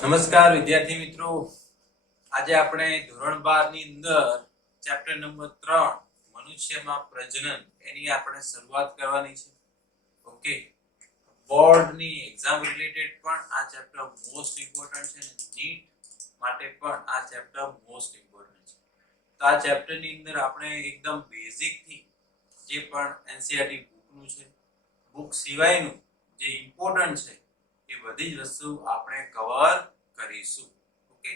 નમસ્કાર વિદ્યાર્થી મિત્રો, આજે આપણે ધોરણ 12 ની અંદર ચેપ્ટર નંબર 3 મનુષ્યમાં પ્રજનન એની આપણે શરૂઆત કરવાની છે. ઓકે, બોર્ડ ની એક્ઝામ રિલેટેડ પણ આ ચેપ્ટર મોસ્ટ ઇમ્પોર્ટન્ટ છે, નીટ માટે પણ આ ચેપ્ટર મોસ્ટ ઇમ્પોર્ટન્ટ છે. તો આ ચેપ્ટર ની અંદર આપણે એકદમ બેઝિક થી જે પણ એનસીઈઆરટી બુક નું છે, બુક સિવાયનું જે ઇમ્પોર્ટન્ટ છે એ બધી જ વસ્તુ આપણે કવર કરીશું. ઓકે,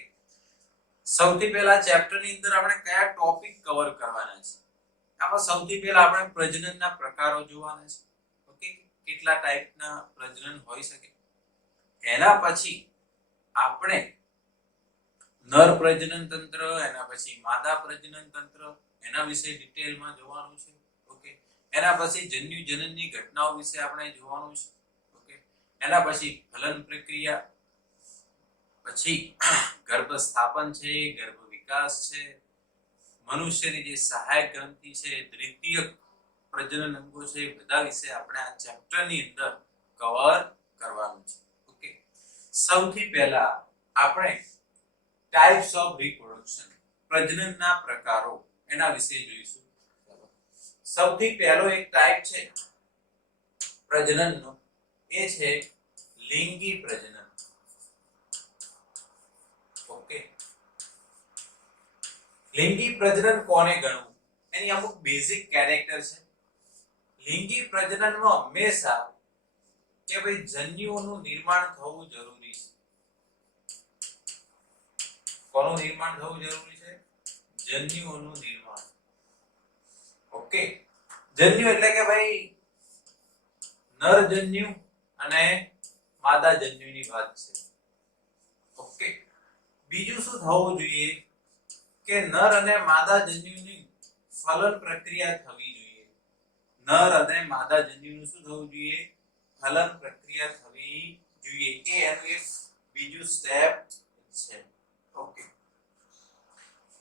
સૌથી પહેલા ચેપ્ટર ની અંદર આપણે કયા ટોપિક કવર કરવાના છે? આમાં સૌથી પહેલા આપણે પ્રજનનના પ્રકારો જોવાના છે. ઓકે, કેટલા ટાઈપના પ્રજનન હોઈ શકે. એના પછી આપણે નર પ્રજનન તંત્ર, એના પછી માદા પ્રજનન તંત્ર, એના વિશે ડિટેલમાં જોવાનું છે. ઓકે, એના પછી જન્યુ જનનની ઘટનાઓ વિશે આપણે જોવાનું છે. એના પછી ફલન પ્રક્રિયા, પછી ગર્ભ સ્થાપન છે, ગર્ભ વિકાસ છે, મનુષ્યની જે સહાયક ગ્રંથિ છે, દ્વિતીયક પ્રજનન અંગો છે, બધા વિશે આપણે આ ચેપ્ટરની અંદર કવર કરવાનું છે. ઓકે, સૌથી પહેલા આપણે ટાઇપ્સ ઓફ રિપ્રોડક્શન, પ્રજનનના પ્રકારો એના વિશે જોઈશું. સૌથી પહેલો એક ટાઇપ છે પ્રજનનનો, એ છે લિંગી પ્રજનન. ઓકે, લિંગી પ્રજનન કોને ગણવું એની અમુક બેઝિક કેરેક્ટર છે. લિંગી પ્રજનનમાં હંમેશા કે ભાઈ જન્યુઓનું નિર્માણ થવું જરૂરી છે. કોનું નિર્માણ થવું જરૂરી છે? જન્યુઓનું નિર્માણ. ઓકે, જન્યુ એટલે કે ભાઈ નર જન્યુ અને માદા જન્યુની વાત છે. ઓકે, બીજું શું થવું જોઈએ કે નર અને માદા જન્યુની ફલન પ્રક્રિયા થવી જોઈએ. નર અને માદા જન્યુનું શું થવું જોઈએ? ફલન પ્રક્રિયા થવી જોઈએ. એ એનું એક બીજું સ્ટેપ છે. ઓકે,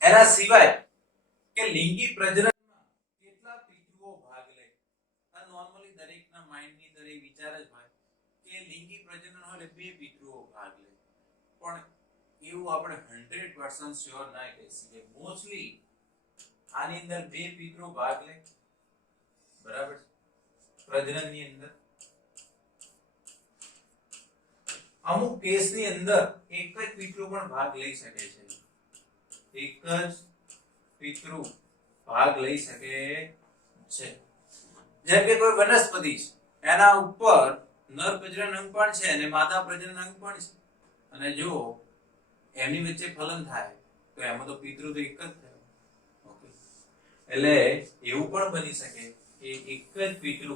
એના સિવાય કે લિંગી પ્રજનનમાં કેટલા પિતૃઓ ભાગ લે. આ નોર્મલી દરેકના માઇન્ડની અંદર એ વિચાર જ હોય કે લિંગી પ્રજનન હોય એટલે 2 પિતૃઓ ભાગ લે. પણ એવું આપણે 100% શ્યોર ના કહી શકીએ. મોસ્ટલી આની અંદર 2 પિતૃઓ ભાગ લે, બરાબર છે, પ્રજનનની અંદર. અમુક કેસની અંદર એક જ પિતૃ પણ ભાગ લઈ શકે છે. એક જ પિતૃ ભાગ લઈ શકે છે. જેમ કે કોઈ વનસ્પતિ છે, એના ઉપર નર પ્રજનન અંગ પણ છે અને માદા પ્રજનન અંગ પણ છે, અને જો એમની વચ્ચે ફલન થાય તો એમાં તો પિતૃ તો એક જ થયો. ઓકે, એટલે એવું પણ બની શકે કે એક જ પિતૃ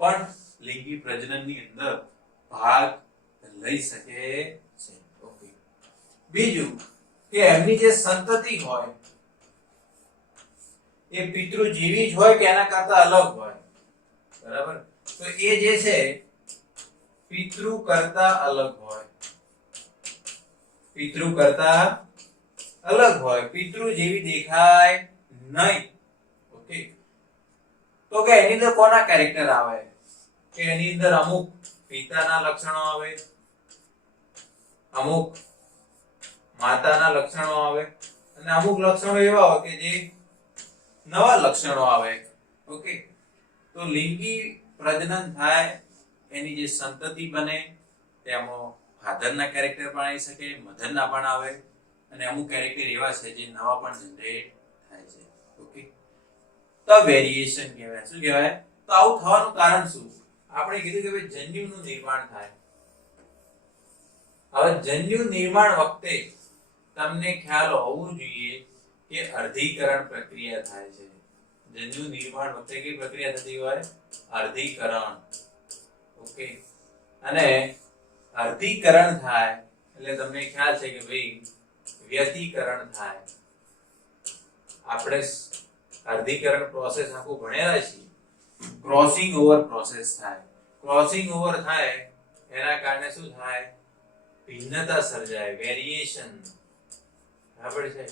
પણ લિંગી પ્રજનનની અંદર ભાગ લઈ શકે છે. ઓકે, બીજું કે એમની જે સંતતિ હોય એ પિતૃ જેવી જ હોય કે એના કરતા અલગ હોય. બરાબર, તો એ જે છે પિતૃ કરતા અલગ હોય. પિતૃ કરતા અલગ હોય, પિતૃ જેવી દેખાય નહીં. ઓકે, તો કે એની અંદર કોના કેરેક્ટર આવે? કે એની અંદર અમુક પિતાના લક્ષણો આવે, અમુક માતાના લક્ષણો આવે, અને અમુક લક્ષણો એવા હોય કે જે નવા લક્ષણો આવે. ઓકે, તો લિંગી પ્રજનન થાય, એની જે સંતતિ બને તેમાં ફાધરના કેરેક્ટર પણ આવી શકે, મધરના પણ આવે, અને અમુક કેરેક્ટર એવા છે જે નવા પણ જનરેટ થાય છે. ઓકે, તો વેરીએશન કહેવાય. શું કહેવાય? તો આવું થવાનું કારણ શું? આપણે કીધું કે ભાઈ જન્યુનું નિર્માણ થાય. હવે જન્યુ નિર્માણ વખતે તમને ખ્યાલ હોવો જોઈએ કે અર્ધીકરણ પ્રક્રિયા થાય છે. જન્યુ નિર્માણ વખતે કઈ પ્રક્રિયા થતી હોય? અર્ધીકરણ. ઓકે, અને અર્ધીકરણ થાય એટલે તમને ખ્યાલ છે કે ભાઈ વ્યતિકરણ થાય. આપણે અર્ધીકરણ પ્રોસેસ આખું ભણેલા છીએ. ક્રોસિંગ ઓવર પ્રોસેસ થાય. ક્રોસિંગ ઓવર થાય એના કારણે શું થાય? ભિન્નતા સર્જાય, વેરીએશન. બરાબર છે?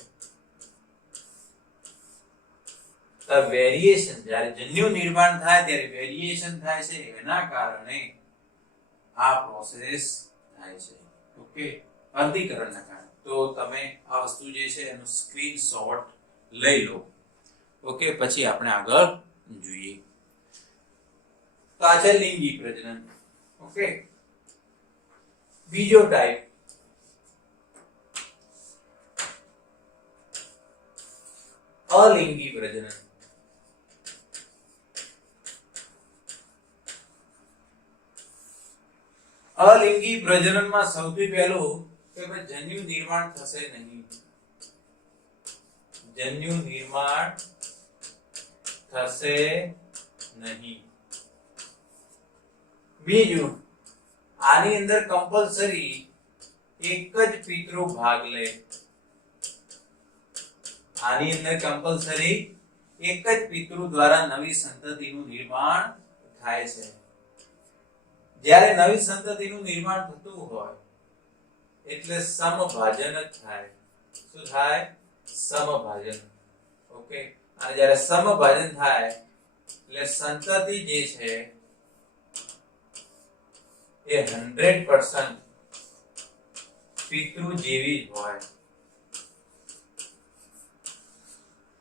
તો વેરીએશન, જ્યારે જન્યુ નિર્માણ થાય ત્યારે વેરીએશન થાય છે, એના કારણે આ પ્રોસેસ થાય છે. ઓકે, અર્ધીકરણના કારણે. તો તમે આ વસ્તુ જે છે એનો સ્ક્રીનશોટ લઈ લો. ઓકે, પછી આપણે આગળ જોઈએ. તો આ છે લિંગી પ્રજનન. ઓકે, બીજો ટાઈપ અલિંગી પ્રજનન. અલિંગી પ્રજનનમાં સૌથી પહેલું કે ભાઈ જન્યુ નિર્માણ થશે નહીં. જન્યુ નિર્માણ થશે નહીં. બીજું, આની અંદર કમ્પલસરી એક જ પિતૃ ભાગ લે. આની અંદર કમ્પલસરી એક જ પિતૃ દ્વારા નવી સંતતિનું નિર્માણ થાય છે. જ્યારે નવી સંતતિનું નિર્માણ થતું હોય એટલે સમભાજન જ થાય. શું થાય? સમભાજન. ઓકે, અને જ્યારે સમભાજન થાય એટલે સંતતિ જે છે એ 100% પિતૃ જેવી જ હોય.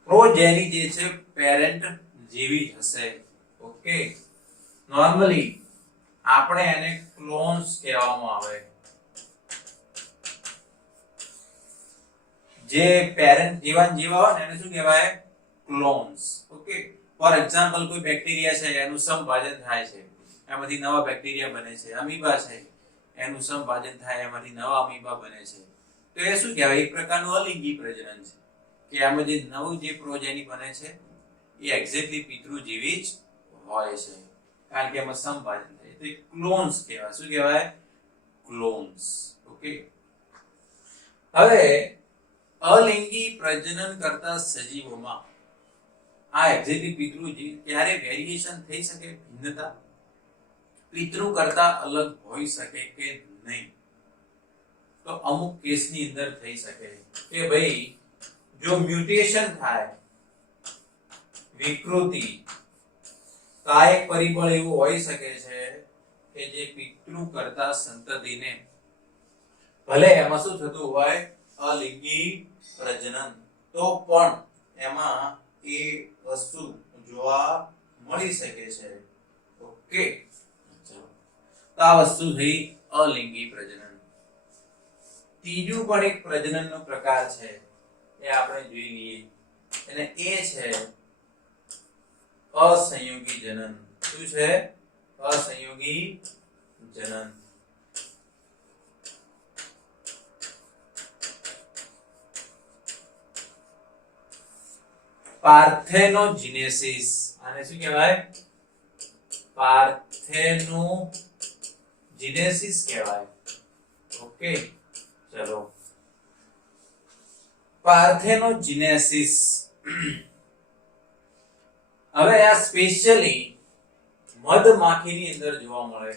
પ્રોજેની જે છે પેરેન્ટ જેવી જ હશે. ઓકે, નોર્મલી આપણે એને ક્લોન્સ કહેવામાં આવે. જે પેરેન્ટ જેવા હોય ને એને શું કહેવાય? ક્લોન્સ. ઓકે, ફોર એક્ઝામ્પલ કોઈ બેક્ટેરિયા છે એનું સમભાજન થાય છે, એમાંથી નવા બેક્ટેરિયા બને છે. અમીબા છે એનું સમભાજન થાય, એમાંથી નવા અમીબા બને છે. તો એ શું કહેવાય? એક પ્રકારનું અલિંગી પ્રજનન છે કે આમાં જે નવું જે પ્રોજેની બને છે એ એક્ઝેક્ટલી પિતૃ જેવી જ હોય છે, કારણ કે એમાં સમભાજન થાય. તો ક્લોન્સ કહેવાય. શું કહેવાય? ક્લોન્સ. ઓકે, હવે અલિંગી પ્રજનન કરતા સજીવોમાં આ એક્ઝેક્ટલી પિતૃ ક્યારે વેરિએશન થઈ શકે? ભિન્નતા પિતૃ કરતા અલગ હોઈ શકે કે નહીં? તો અમુક કેસની અંદર થઈ શકે કે ભાઈ જો મ્યુટેશન થાય, વિકૃતિ, તો આ એક પરિબળ એવું હોઈ શકે છે કે જે પિતૃ કરતા સંતતિને, ભલે એમાં શું થતું હોય અલિંગી પ્રજનન, તો પણ એમાં એ વસ્તુ જોવા મળી શકે છે. ઓકે, તો આ વસ્તુ થઈ અલિંગી પ્રજનન. ત્રીજું પણ એક પ્રજનનનો પ્રકાર છે એ આપણે જોઈ લઈએ, અને એ છે અસંયોગી જનન. શું છે? અસંયોગી જનન. પાર્થેનોજિનેસિસ. આને શું કહેવાય? પાર્થેનોજિનેસિસ કહેવાય. ઓકે, ચલો, પાર્થેનોજિનેસિસ. હવે આ સ્પેશિયલી મધમાખીની અંદર જોવા મળે.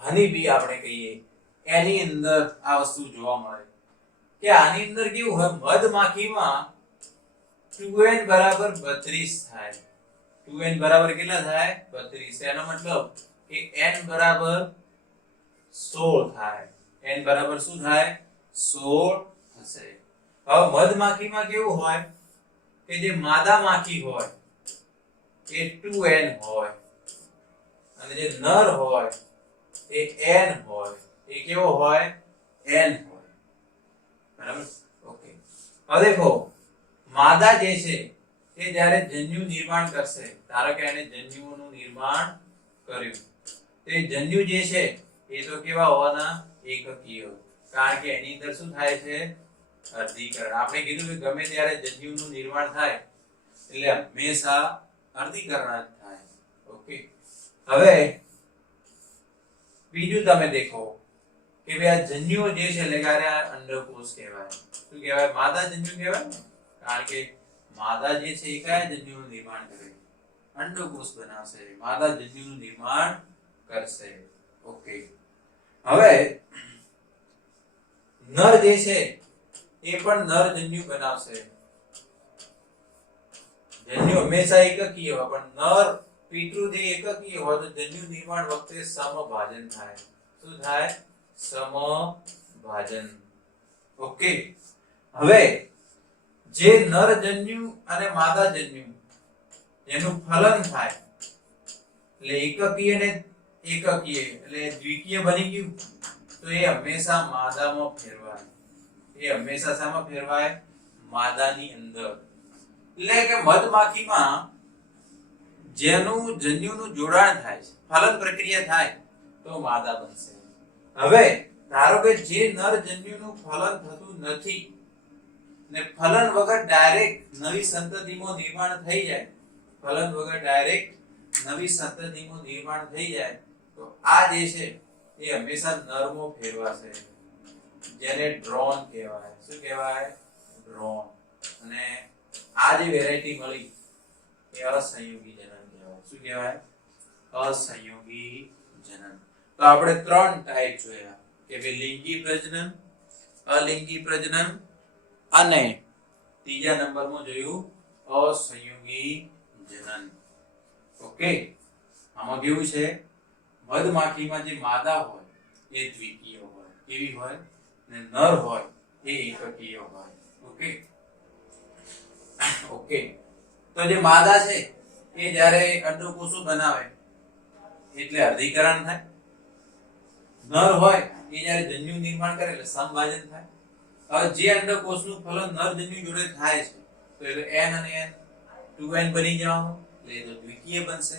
હની બી આપણે કહીએ એની અંદર આ વસ્તુ જોવા મળે કે આની અંદર કેવું હોય? મધમાખીમાં 2n બરાબર 32 થાય. 2n બરાબર કેટલા થાય? 32. એનો મતલબ કે n બરાબર 16 થાય. n બરાબર શું થાય? 16 થશે. હવે મધમાખીમાં કેવું હોય કે જે માદા માખી હોય એ 2n હોય, અને જે નર હોય એ n હોય. એ કેવો હોય? n હોય. બરાબર? ઓકે, હવે દેખો, માદા જે છે એ જ્યારે જન્યુ નિર્માણ કરશે, ધારો કે એને જન્યુઓનું નિર્માણ કર્યું, તે જન્યુ જે છે એ તો કેવા હોવાના? એકકીય. કારણ કે એની અંદર શું થાય છે? અર્ધીકરણ. આપણે કીધું કે ગમે ત્યારે જન્યુનું નિર્માણ થાય એટલે હંમેશા અર્ધીકરણ જ થાય. ઓકે, હવે બીજું તમે દેખો કે ભાઈ આ જન્યુઓ જે છે એટલે કે આ અંડકોષ કહેવાય. શું કહેવાય? માદા જન્યુ કહેવાય ને, કારણ કે માદા જે છે એ કયા જન્યુનું નિર્માણ કરે? અંડકોષ બનાવશે. માદા જન્યુનું નિર્માણ કરશે. ઓકે, હવે નર જે છે એ પણ નર જન્યુ બનાવશે. જન્યુ હંમેશા એકકીય હોય, પણ નર પિતૃ જે એકકીય હોય તો જન્યુ નિર્માણ વખતે સમભાજન થાય. શું થાય? સમભાજન. ઓકે, હવે જે નરજન્યુ અને માદાજન્યુ એનું ફલન થાય એટલે એકકીય ને એકકીય એટલે દ્વિકીય બની ગયું તો એ હંમેશા માદામાં ફેરવાય. એ હંમેશા શામાં ફેરવાય? માદાની અંદર. એટલે કે મધમાખીમાં જેનું જન્યુનું જોડાણ થાય છે, ફલન પ્રક્રિયા થાય તો માદા બનશે. હવે ધારો કે જે નરજન્યુનું ફલન થતું નથી ને ફલન વગર ડાયરેક્ટ નવી સંતતિમાં નિર્માણ થઈ જાય, ફલન વગર ડાયરેક્ટ નવી સંતતિમાં નિર્માણ થઈ જાય તો આ જે છે એ હંમેશા નરમાં ફેરવાશે, જેને ડ્રોન કહેવાય. શું કહેવાય? ડ્રોન. અને આ જે વેરાયટી મળી એ અસંયોગી જનન કહેવાય. શું કહેવાય? અસંયોગી જનન. તો આપણે ત્રણ ટાઈપ જોયા કે ભાઈ લિંગી પ્રજનન, અલિંગી પ્રજનન અને ત્રીજા નંબરમાં જોયું અસંયોગી જનન. ઓકે, આમાં કેવું છે? મધમાખીમાં જે માદા હોય એ દ્વિકીય હોય. કેવી હોય? ને નર હોય એ એકકીય હોય. ઓકે ઓકે, તો જે માદા છે એ જ્યારે અંડકોષો બનાવે એટલે અર્ધીકરણ થાય. નર હોય એ જ્યારે જન્યુ નિર્માણ કરે એટલે સમભાજન થાય. હવે જે અંડકોષનું ફલન નરજન્યુ જોડે થાય છે તો એટલે n અને n 2n બની જવાનું એટલે એ તો દ્વિકીય બનશે.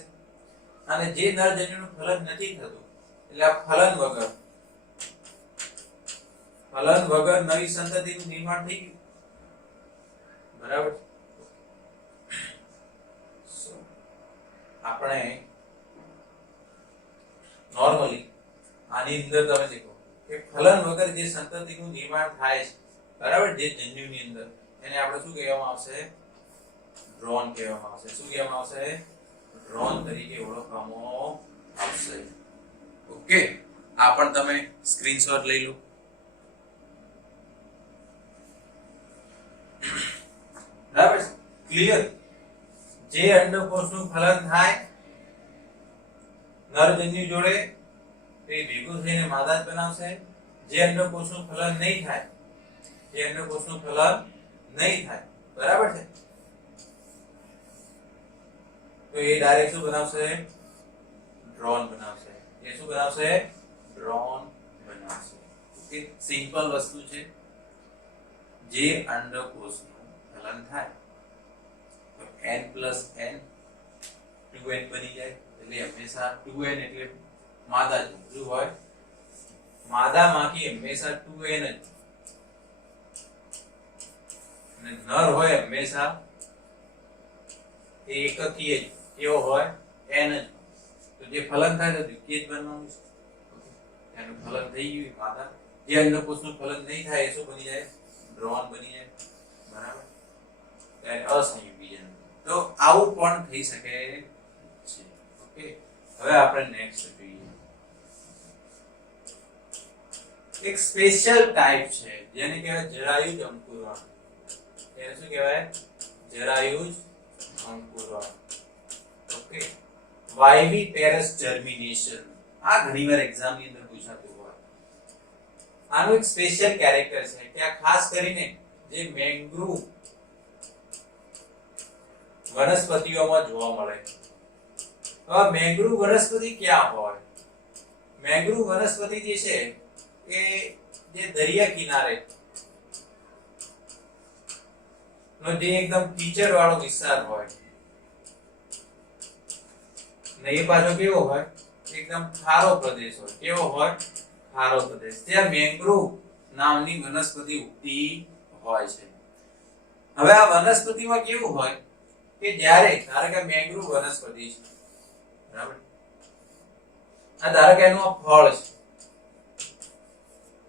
અને જે નરજન્યુનું ફલન નથી થતું એટલે આ ફલન વગર નવી સંતતિનું નિર્માણ થઈ ગયું. બરાબર. આપણે નોર્મલી આની અંદર તમે દેખો કે ફલન વગર જે સંતતિનું નિર્માણ થાય છે, બરાબર, જે જન્યુની અંદર, એને આપણે શું કહેવામાં આવશે? ડ્રોન કહેવામાં આવશે. શું કહેવામાં આવશે? ડ્રોન તરીકે ઓળખવામાં આવશે. ઓકે, આ પણ તમે સ્ક્રીનશોટ લઈ લો. બરાબર, ક્લિયર? જે અંડકોષનું ફલન થાય નરજન્યુ જોડે તે ભેગું થઈને માદા જ બનાવશે. જે અંડકોષનું ફલન નહીં થાય, બરાબર છે, તો એ ડાયરેક્ટ શું બનાવશે? ડ્રોન બનાવશે. એ શું બનાવશે? ડ્રોન બનાવશે. ઓકે, સિમ્પલ વસ્તુ છે. જે અંડકોષનું ફલન થાય તો n + n 2n બની જાય. એટલે હંમેશા 2n એટલે માદા જ હોય. માદામાંથી હંમેશા 2n જ, અને નર હોય હંમેશા એકકીય જ. કેવો હોય? n જ. તો જે ફલન થાય તો દ્વિકીય જ બનવાનું છે. એનું ફલન થઈ ગયું માદા. જે અંડકોષનું ફલન નહીં થાય એ શું બની જાય? ડ્રોન બની જાય. બરાબર, એટલે અસંયોગી જનન. તો આવું પણ થઈ શકે છે. ઓકે, હવે આપણે નેક્સ્ટ જોઈએ. એક સ્પેશિયલ ટાઈપ છે જેને કહેવાય જરાયુજ અંકુરણ. એને શું કહેવાય? જરાયુજ અંકુરણ. Okay, viviparous germination. આ ઘણીવાર એક્ઝામ ની અંદર પૂછાતું હોય. આનું એક સ્પેશિયલ કેરેક્ટર છે કે આ ખાસ કરીને જે મેંગ્રુવ વનસ્પતિઓમાં જોવા મળે. હવે મેંગ્રુવ વનસ્પતિ ક્યાં હોય? મેંગ્રુવ વનસ્પતિ જે છે એ જે દરિયા કિનારે નો જે એકદમ કીચડ વાળો વિસ્તાર હોય ને એ પાછો કેવો હોય? એકદમ ખારો પ્રદેશ હોય. કેવો હોય? ખારો પ્રદેશ. ત્યાં મેંગ્રુવ નામની વનસ્પતિ ઉગતી હોય છે. હવે આ વનસ્પતિમાં કેવું હોય કે જ્યારે ધારો કે મેંગ્રુવ વનસ્પતિ છે, બરાબર, આ ધારો કે એનું ફળ છે,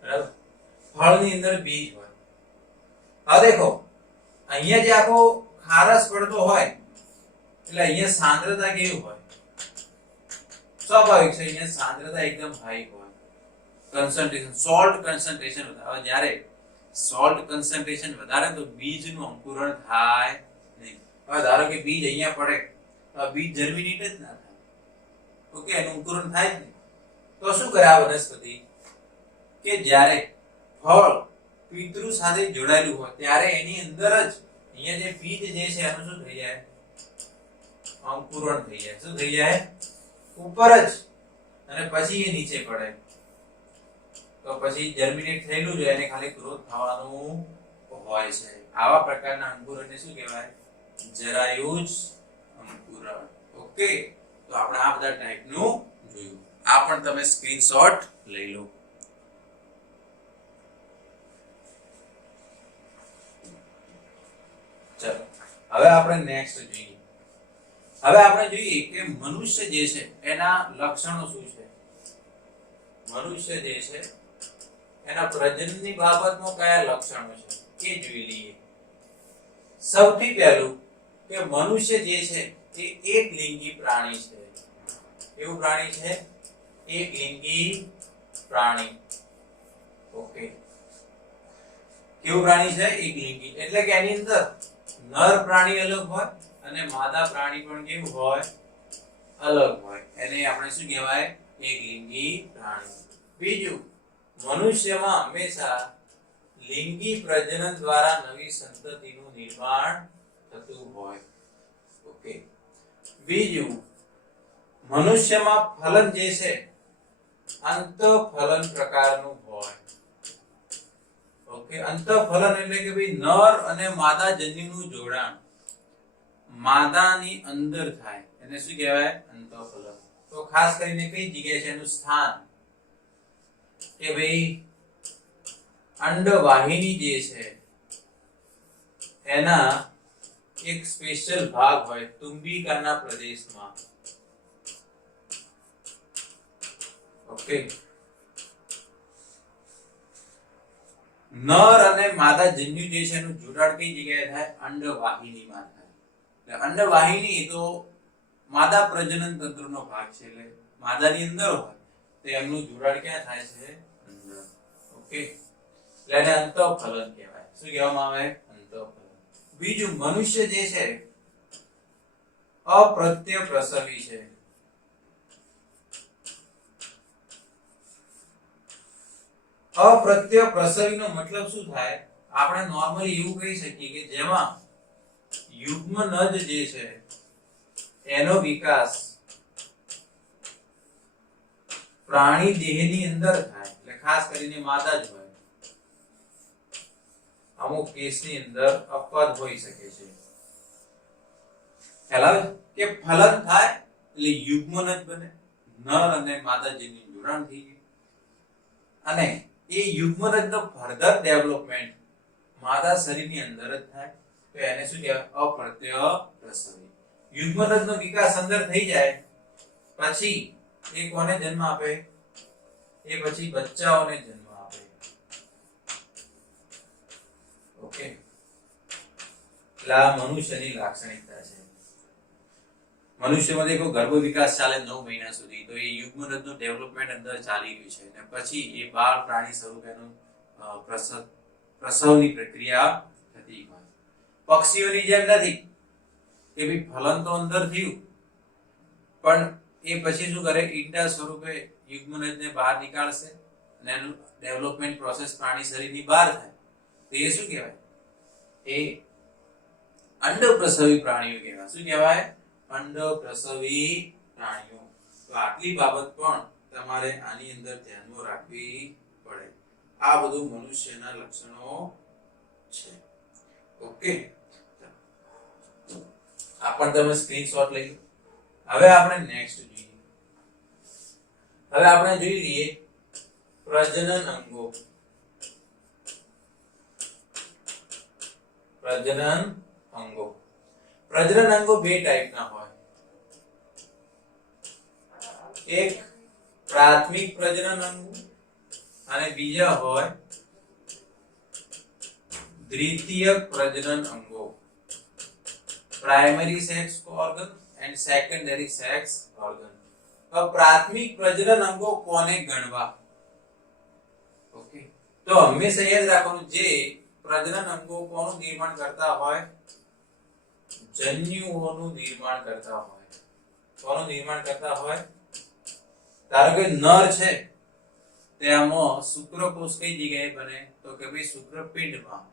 બરાબર, ફળની અંદર બીજ હોય. હવે દેખો અહીંયા જે આખો ખારસ પડતો હોય એટલે અહીંયા સાંદ્રતા કેવી હોય? સ્વાભાવિક છે, અહીંયા સાંદ્રતા એકદમ હાઈ હોય. કન્સન્ટ્રેશન, સોલ્ટ કન્સન્ટ્રેશન વધારે. જ્યારે સોલ્ટ કન્સન્ટ્રેશન વધારે તો બીજનું અંકુરણ થાય નહીં. હવે ધારો કે બીજ અહીંયા પડે તો બીજ જર્મિનેટ જ ના થાય. ઓકે, એનું અંકુરણ થાય જ નહીં. તો શું કરે આ વનસ્પતિ? કે જ્યારે ફળ પિતૃ સાથે જોડાયેલું હોય ત્યારે એની અંદર જ અહીંયા જે બીજ જે છે એનું શું થઈ જાય, અંકુરણ થઈ જાય. શું થઈ જાય? ઉપર જ, અને પછી એ નીચે પડે. તો પછી જર્મિનેટ થયેલું છે એને ખાલી ગ્રોથ થવાનું હોય છે. આવા પ્રકારના અંકુરણને શું કહેવાય? જરાયુજ અંકુરણ. ઓકે, તો આપણે આ બધા ટાઈપનું જોયું. આ પણ તમે સ્ક્રીનશોટ લઈ લો. ચલો હવે આપણે નેક્સ્ટ જોઈએ. હવે આપણે જોઈએ કે મનુષ્ય જે છે એના લક્ષણો શું છે. મનુષ્ય જે છે એના પ્રજનનની બાબતમાં કયા લક્ષણો છે એ જોઈ લઈએ. સૌથી પહેલું કે મનુષ્ય જે છે એ એક લિંગી પ્રાણી છે. કેવું પ્રાણી છે? એક લિંગી પ્રાણી. ઓકે, કેવું પ્રાણી છે? એક લિંગી. એટલે કે એની અંદર નર પ્રાણી અલગ હોય અને માદા પ્રાણી પણ કેવું હોય? અલગ હોય. એને આપણે શું કહેવાય? એક લિંગી પ્રાણી. બીજું, મનુષ્યમાં હંમેશા લિંગી પ્રજનન દ્વારા નવી સંતતિનું નિર્માણ થતું હોય. ઓકે, બીજું, મનુષ્યમાં ફલન જે છે અંતઃફલન પ્રકારનું હોય. ઓકે, અંતઃફલન એટલે કે ભાઈ નર અને માદા જન્યુનું જોડાણ માદાની અંદર થાય એને શું કહેવાય? અંતઃફલન. તો ખાસ કરીને કઈ જગ્યાએ છે એનું સ્થાન? કે ભાઈ અંડવાહિની જે છે એના એક સ્પેશિયલ ભાગ હોય તુંબિકાના પ્રદેશમાં. ઓકે, નર અને માદા જન્યુ જે છે એનું જોડાણ કઈ જગ્યાએ થાય? અંડવાહિનીમાં થાય. એટલે અંડવાહિની તો માદા પ્રજનન તંત્રનો ભાગ છે. એટલે માદાની અંદર હોય તો એમનું જોડાણ ક્યાં થાય છે? અંદર. ઓકે, એટલે એને અંતઃફલન કહેવાય. શું કહેવામાં આવે? અંતઃફલન. બીજું, મનુષ્ય જે છે અપ્રત્યપ્રસવી છે. અપ્રત્યપ્રસવીનો મતલબ શું થાય? આપણે નોર્મલી એવું કહી શકીએ કે જેમાં યુગ્મનજ જે છે એનો વિકાસ પ્રાણી દેહની અંદર થાય. એટલે ખાસ કરીને માદા જ હોય. અમુક કેસની અંદર અપવાદ હોઈ શકે છે. ખ્યાલ આવે કે ફલન થાય એટલે યુગ્મનજ બને, નર અને માદા જન્યુ જોડાણ થઈ ગયું, અને એ યુગ્મનજનો ફર્ધર ડેવલપમેન્ટ માદા શરીરની અંદર જ થાય. તો એને શું કહેવાય? અપ્રત્યપ્રસવી. યુગ્મનજનો વિકાસ અંદર થઈ જાય પછી એ કોને જન્મ આપે? એ પછી બચ્ચાઓને જન્મ આપે. ઓકે, એટલે આ મનુષ્યની લાક્ષણિકતા છે. મનુષ્યમાં દેખો ગર્ભ વિકાસ ચાલે 9 મહિના સુધી, તો એ યુગ્મનજનું ડેવલપમેન્ટ અંદર ચાલી રહ્યું છે અને પછી એ બાળ પ્રાણી સ્વરૂપેનું પ્રસવની પ્રક્રિયા થતી હોય. પક્ષીઓની જેમ નથી કે ભાઈ ફલન તો અંદર થયું પણ એ પછી શું કરે? ઈંડા સ્વરૂપે યુગ્મનજને બહાર નીકાળશે અને એનું ડેવલપમેન્ટ પ્રોસેસ પ્રાણી શરીરની બહાર થાય. તો એ શું કહેવાય? એ અંડપ્રસવી પ્રાણીઓ કહેવાય. શું કહેવાય? અંડપ્રસવી પ્રાણીઓ. તો આટલી બાબત પણ તમારે આની અંદર ધ્યાનમાં રાખવી પડે. આ બધું મનુષ્યના લક્ષણો છે. ઓકે, આ પણ તમે સ્ક્રીનશોટ લઈ લો. હવે આપણે નેક્સ્ટ જોઈએ. હવે આપણે જોઈ લઈએ પ્રજનન અંગો. પ્રજનન અંગો. પ્રજનન અંગો બે ટાઈપના હોય. એક પ્રાથમિક પ્રજનન અંગો અને બીજા હોય દ્વિતીયક પ્રજનન અંગો. Primary sex organ and secondary sex organ. તો પ્રાથમિક પ્રજનન અંગો કોને ગણવા? ઓકે, તો હંમેશા યાદ રાખવાનું જે પ્રજનન અંગો કોનું નિર્માણ કરતા હોય? જન્યુઓનું નિર્માણ કરતા હોય. કોનું નિર્માણ કરતા હોય? ધારો કે નર છે તેમાં શુક્રકોષ કઈ જગ્યાએ બને તો કે ભાઈ શુક્રપિંડમાં.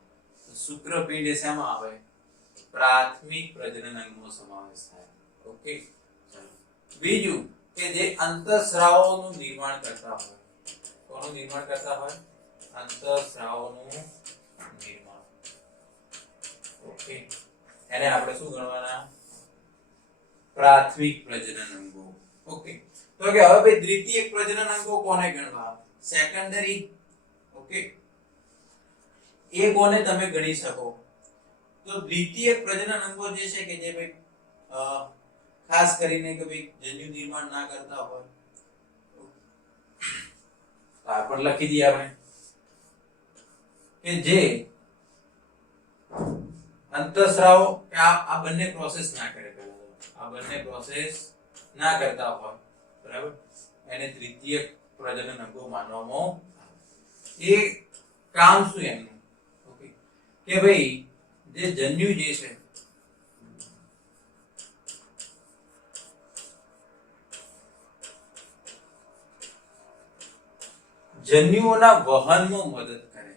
શુક્રપિંડ એ શેમાં આવે? પ્રાથમિક પ્રજનન અંગનો સમાવેશ થાય. ઓકે, ચાલો. બીજું કે જે અંતઃસ્રાવોનું નિર્માણ કરતા હોય. કોનું નિર્માણ કરતા હોય? અંતઃસ્રાવોનું નિર્માણ. ઓકે, એને આપણે શું ગણવાના? પ્રાથમિક પ્રજનન અંગો. ઓકે, તો કે હવે ભાઈ દ્વિતીયક પ્રજનન અંગો કોને ગણવા? સેકન્ડરી. ઓકે, એ કોને તમે ગણી શકો? તો દ્વિતીયક પ્રજનન અંગો જે છે કે જે ભાઈ ખાસ કરીને કે ભાઈ જન્યુ નિર્માણ ના કરતા હોય, આ પણ લખી દઈએ આપણે કે જે અંતઃસ્રાવ આ બંને પ્રોસેસ ના કરે, આ બંને પ્રોસેસ ના કરતા હોય, બરાબર, એને તૃતીયક પ્રજનન અંગો માનવામાં આવે. એ કામ શું એમનું? ઓકે, કે ભાઈ જે જન્યુ જે છે જન્યુઓના વહનમાં મદદ કરે.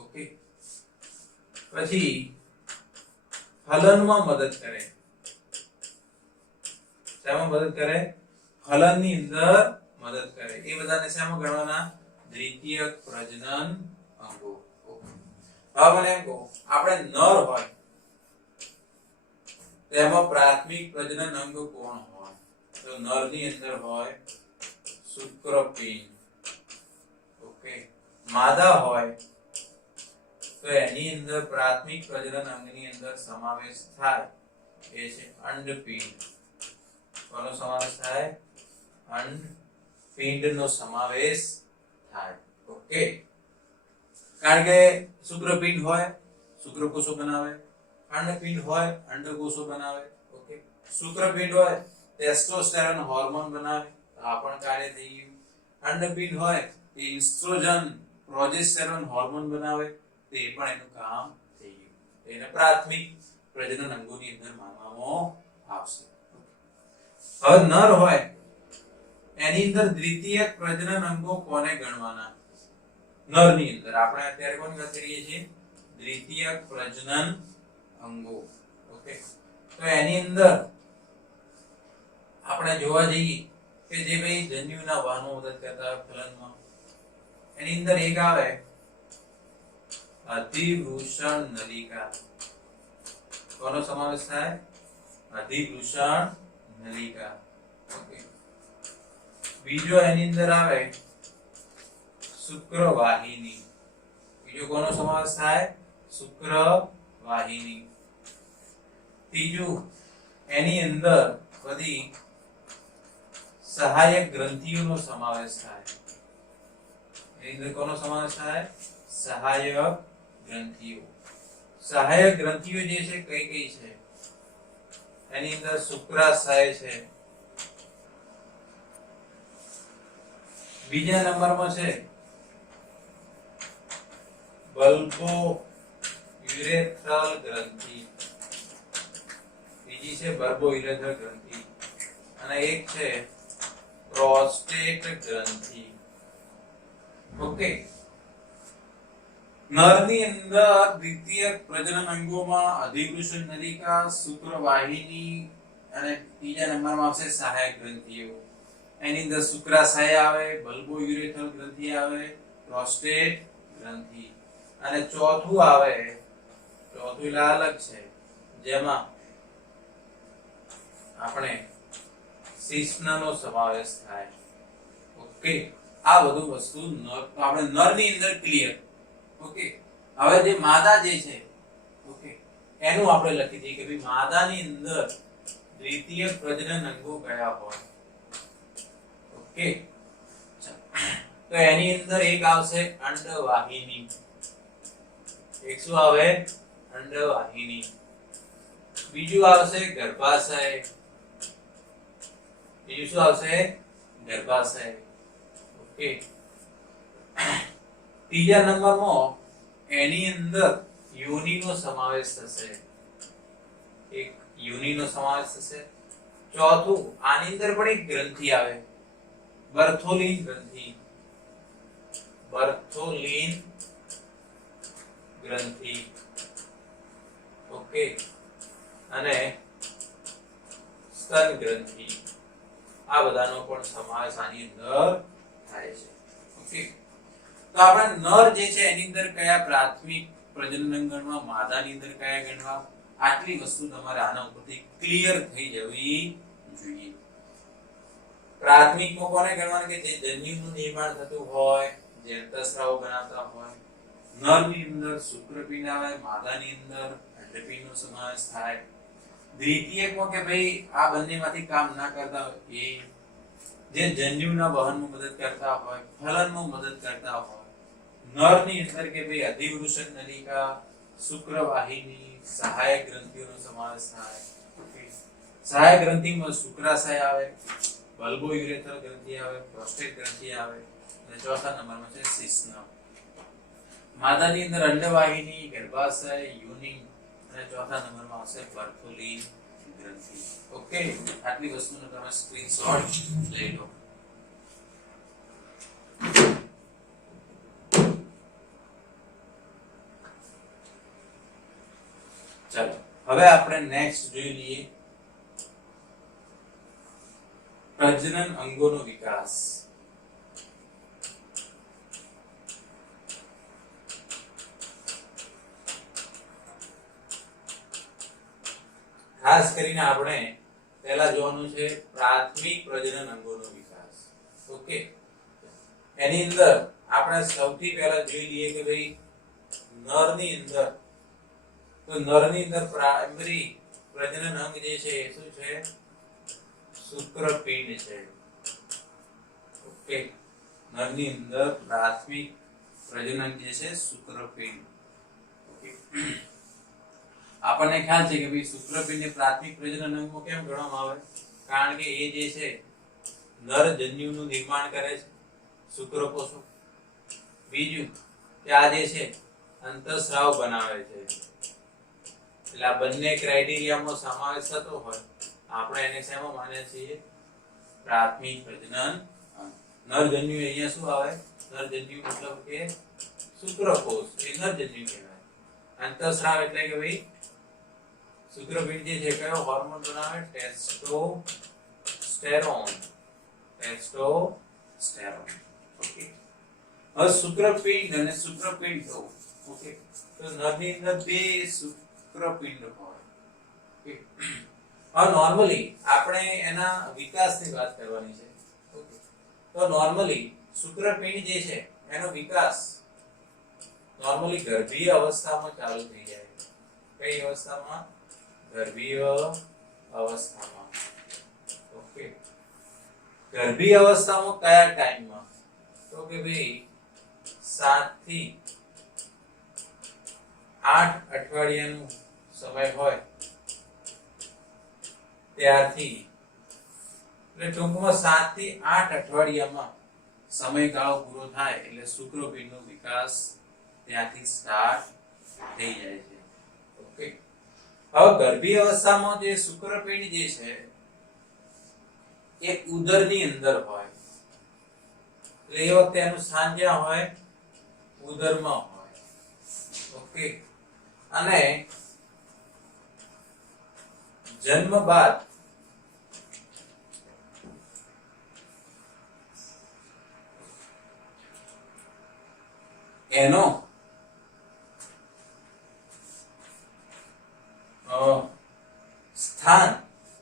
ઓકે, પછી ફલનમાં મદદ કરે. શેમાં મદદ કરે? ફલનની અંદર મદદ કરે. એ બધાને શેમાં ગણવાના? દ્વિતીયક પ્રજનન અંગો. હવે મને એમ કહો, આપણે નર હોય તેમાં પ્રાથમિક પ્રજનન અંગ કોણ હોય? તો નરની અંદર હોય શુક્રપિંડ. ઓકે, માદા હોય તો એની અંદર પ્રાથમિક પ્રજનન અંગની અંદર સમાવેશ થાય એ છે અંડપિંડ. કોનો સમાવેશ થાય? અંડપિંડનો સમાવેશ થાય. ઓકે, કારણ કે શુક્રપિંડ હોય શુક્રકોષો બનાવે, અંડપિંડ હોય અંડકોષો બનાવે. ઓકે, શુક્રપિંડ હોય ટેસ્ટોસ્ટેરોન હોર્મોન બનાવે, આ પણ કાર્ય થઈ ગયું. અંડપિંડ હોય ઇસ્ટ્રોજન પ્રોજેસ્ટેરોન હોર્મોન બનાવે, તો એ પણ એનું કામ થઈ ગયું. એને પ્રાથમિક પ્રજનન અંગોની અંદર માનવામાં આવશે. હવે નર હોય એની અંદર દ્વિતીયક પ્રજનન અંગો કોને ગણવાના? નરની અંદર આપણે અત્યારે કોણ વાત કરીએ છીએ? દ્વિતીયક પ્રજનન અંગો. ઓકે, તો એની અંદર આપણે જોવા જઈએ કે જે ભાઈ જન્યુના વહનમાં મદદ કરતા ફલનમાં, એની અંદર એક આવે અધિવૃષણ નલિકા. કોનો સમાવેશ થાય? અધિવૃષણ નલિકા. ઓકે, બીજો એની અંદર આવે શુક્રવાહિની. બીજો કોનો સમાવેશ થાય? શુક્રવાહિની. ત્રીજું એની અંદર બધી સહાયક ગ્રંથિઓનો સમાવેશ થાય. એની અંદર કોનો સમાવેશ થાય? સહાયક ગ્રંથિઓ. સહાયક ગ્રંથિઓ જે છે કઈ કઈ છે? એની અંદર શુક્રાશય છે. બીજા નંબરમાં છે બલ્બો યુરેથ્રલ ગ્રંથિ. બીજી છે બલ્બો યુરેથ્રલ ગ્રંથિ અને એક છે પ્રોસ્ટેટ ગ્રંથિ. ઓકે, નરની અંદર દ્વિતીયક પ્રજનન અંગોમાં અધિવૃષણ નલિકા, શુક્રવાહિની અને ત્રીજા નંબરમાં આવશે સહાયક ગ્રંથિઓ. એની અંદર શુક્રાશય આવે, બલ્બો યુરેથ્રલ ગ્રંથિ આવે, પ્રોસ્ટેટ ગ્રંથિ અને ચોથું આવે, ચોથું એટલે અલગ છે, જેમાં આપણે શિશ્નનો સમાવેશ થાય. ઓકે, આ બધું વસ્તુ આપણે નરની અંદર ક્લિયર. ઓકે, હવે જે માદા જે છે, ઓકે, એનું આપણે લખી દઈએ કે ભાઈ માદાની અંદર દ્વિતીયક પ્રજનન અંગો કયા હોય. ઓકે, તો એની અંદર એક આવશે અંડવાહિની. એક શું આવે? અંડવાહિની. બીજું આવશે ગર્ભાશય. બીજું શું આવશે? ગર્ભાશય. ઓકે, ત્રીજા નંબરમાં એની અંદર યોનિનો સમાવેશ થશે. એક યોનિનો સમાવેશ થશે. ચોથું આની અંદર પણ એક ગ્રંથિ આવે, બર્થોલિન ગ્રંથિ. બર્થોલિન ગ્રંથિ. ઓકે, અને સ્તન ગ્રંથિ, આ બધાનો પણ સમાવેશ આની અંદર થાય છે. ઓકે, તો આપણે નર જે છે એની અંદર કયા પ્રાથમિક પ્રજનન ગણવા, માદાની અંદર કયા ગણવા, આટલી વસ્તુ તમારે આના ઉપરથી ક્લિયર થઈ જવી જોઈએ. પ્રાથમિકમાં કોને ગણવાનું કે જે જન્યુનું નિર્માણ થતું હોય, જે અંતઃસ્રાવ બનાવતા હોય. નરની અંદર શુક્રપિંડ આવે, માદાની અંદર અંડપિંડનો સમાવેશ થાય. દ્વિતીયકમાં કે ભાઈ આ બંનેમાંથી કામ ના કરતા હોય, એ જે જન્યુના વહનમાં મદદ કરતા હોય, ફલનમાં મદદ કરતા હોય. નરની અંદર કે ભાઈ અધિવૃષણ નલિકા, શુક્રવાહિની, સહાયક ગ્રંથિઓનો સમાવેશ થાય. સહાયક ગ્રંથિમાં શુક્રાશય આવે, બલ્બોયુરેથ્રલ ગ્રંથિ આવે, પ્રોસ્ટેટ ગ્રંથિ આવે, અને ચોથા નંબરમાં છે શિશ્ન. માદાની અંદર અંડવાહિની, ગર્ભાશય, યોનિ, અને ચોથા નંબરમાં આવશે બર્થોલિન ગ્રંથિ. ઓકે, આટલી વસ્તુનો તમે સ્ક્રીનશોટ લઈ લો. ચાલો હવે આપણે નેક્સ્ટ જોઈ લઈએ પ્રજનન અંગોનો વિકાસ. ખાસ કરીને આપણે પહેલા જોવાનું છે પ્રાથમિક પ્રજનન અંગોનો વિકાસ. ઓકે, એની અંદર આપણે સૌથી પહેલા જોઈ લઈએ કે ભાઈ નરની અંદર, તો નરની અંદર પ્રાઇમરી પ્રજનન અંગ જે છે એ શું છે? શુક્રપિંડ છે. ઓકે, નરની અંદર પ્રાથમિક પ્રજનન અંગ જે છે શુક્રપિંડ. ઓકે, આપણને ખ્યાલ છે કે ભાઈ શુક્રપિંડને પ્રાથમિક પ્રજનન અંગમાં કેમ ગણવામાં આવે? કારણ કે એ જે છે નર જન્યુનું નિર્માણ કરે છે, શુક્રકોષો. બીજું કે આ જે છે અંતઃસ્રાવ બનાવે છે. એટલે આ બંને ક્રાઇટેરિયામાં સમાવેશ થતો હોય આપણે એને શેમાં માનીએ છીએ? પ્રાથમિક પ્રજનન અંગ. નર જન્યુ અહીંયા શું આવે? નર જન્યુ મતલબ કે શુક્રકોષ, એ નર જન્યુ કહેવાય. અંતઃસ્રાવ એટલે કે ભાઈ શુક્રપિંડ જે છે કયો હોર્મોન બનાવે? ટેસ્ટોસ્ટેરોન. ટેસ્ટોસ્ટેરોન. ઓકે, હવે શુક્રપિંડ અને શુક્રપિંડો. ઓકે, તો નરની અંદર બે શુક્રપિંડ હોય. ઓકે, હવે નોર્મલી આપણે એના વિકાસની વાત કરવાની છે. ઓકે, તો નોર્મલી શુક્રપિંડ જે છે એનો વિકાસ નોર્મલી ગર્ભીય અવસ્થામાં ચાલુ થઈ જાય. કઈ અવસ્થામાં? ગર્ભીય અવસ્થામાં. ઓકે, ગર્ભીય અવસ્થામાં કયા ટાઈમમાં? તો કે ભાઈ 7 થી 8 અઠવાડિયાનો સમય હોય ત્યારથી, એટલે ટૂંકમાં 7 થી 8 અઠવાડિયામાં સમયગાળો પૂરો થાય એટલે શુક્રપિંડનો વિકાસ ત્યાંથી સ્ટાર્ટ થઈ જાય છે. ઓકે, હવે ગર્ભીય અવસ્થામાં જે શુક્રપિંડ જે છે એ ઉદરની અંદર હોય. એટલે એ વખતે એનું સ્થાન ક્યાં હોય? ઉદરમાં હોય. ઓકે, અને જન્મ બાદ એનો સ્થાન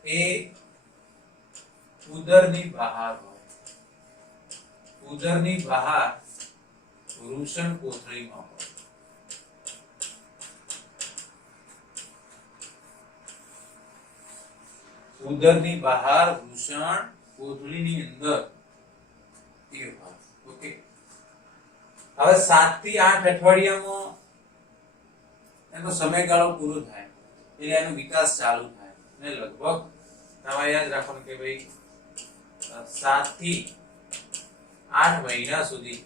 એ ઉદરની બહાર હોય. ઉદરની બહાર વૃષણ કોથળીમાં હોય. ઉદરની બહાર વૃષણ કોથળીની અંદર એ હોય. ઓકે, હવે 7 થી 8 અઠવાડિયામાં એનો સમયગાળો પૂરો થાય એટલે એનો વિકાસ ચાલુ થાય અને લગભગ તમારે યાદ રાખવાનું કે ભાઈ 7 થી 8 મહિના સુધી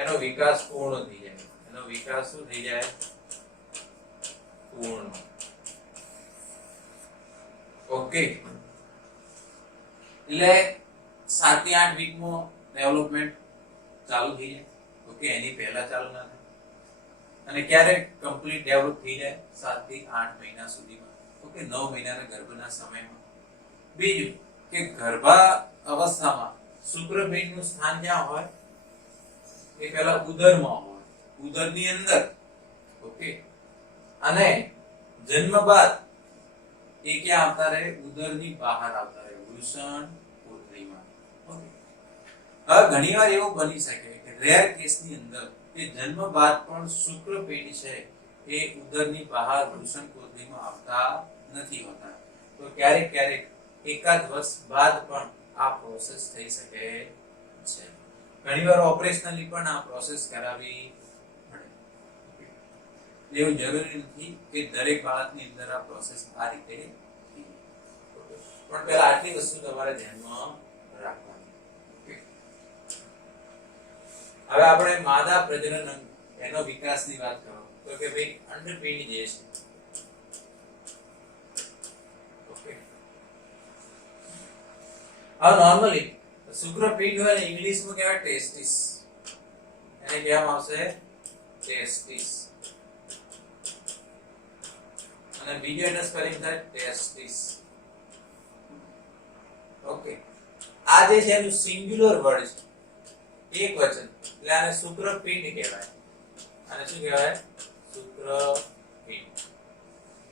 એનો વિકાસ પૂર્ણ થઈ જાય. એનો વિકાસ શું થઈ જાય? પૂર્ણ. ઓકે, એટલે 7 થી 8 વીકમાં ડેવલપમેન્ટ ચાલુ થઈ જાય. ઓકે, એની પહેલા ચાલુ ના થાય. અને ક્યારે કમ્પ્લીટ ડેવલપ થઈ જાય? 7 થી 8 મહિના સુધીમાં. ઓકે, 9 મહિનાના ગર્ભના સમયમાં. બીજું કે ગર્ભા અવસ્થામાં શુક્રપિંડનું સ્થાન ક્યાં હોય? એ પહેલા ઉદરમાં હોય, ઉદરની અંદર. ઓકે, અને જન્મ બાદ એ ક્યાં આવતા રહે? ઉદરની બહાર આવતા રહે, વૃષણ કોથળીમાં. ઓકે, હવે ઘણીવાર એવું બની શકે કે રેર કેસની અંદર કે જન્મ બાદ પણ શુક્રપિંડ છે એ ઉદરની બહાર વૃષણ કોથળીમાં આવતા નથી હોતા. તો ક્યારેક ક્યારેક એકાદ વર્ષ બાદ પણ આ પ્રોસેસ થઈ શકે છે. ઘણીવાર ઓપરેશનલી પણ આ પ્રોસેસ કરાવી પડે. એવું જરૂરી નથી કે દરેક બાળકની અંદર આ પ્રોસેસ આ રીતે થાય. પણ પહેલા આટલી વસ્તુ તમારે ધ્યાનમાં રાખવાની. હવે આપણે માદા પ્રજનન અંગ એનો વિકાસની વાત કરો તો કે ભાઈ અંડપિંડ જે છે. ઓકે, હવે નોર્મલી શુક્રપિંડ હોય ને ઇંગ્લિશમાં કહેવાય ટેસ્ટિસ. એને કહેવામાં આવશે ટેસ્ટિસ. અને બીજો એનો સ્પેલિંગ થાય ટેસ્ટિસ. ઓકે, આ જે છે એનું સિંગ્યુલર વર્ડ છે, એક વચન, એટલે આને શુક્રપિંડ કહેવાય. આને શું કહેવાય? શુક્રપિંડ.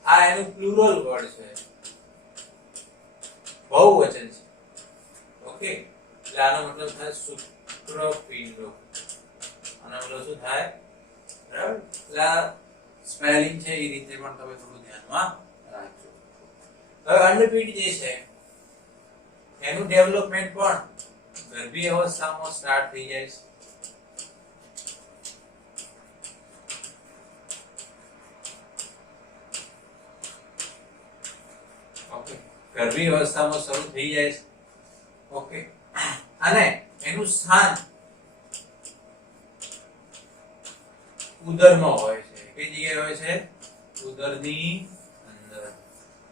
આ એનું પ્લુરલ વર્ડ છે, બહુવચન છે. ઓકે, એટલે આનો મતલબ થાય શુક્રપિંડો. આનો મતલબ શું થાય? બરાબર, એટલે આ સ્પેલિંગ છે એ રીતે પણ તમે થોડું ધ્યાનમાં રાખજો. હવે અંડપિંડ જે છે એનું ડેવલપમેન્ટ પણ ગર્ભી અવસ્થામાં સ્ટાર્ટ થઈ જાય છે. ઓકે, ગર્ભી અવસ્થામાં શરૂ થઈ જાય છે. ઓકે, અને એનું સ્થાન ઉદરમાં હોય છે. કઈ જગ્યાએ હોય છે? ઉદરની અંદર.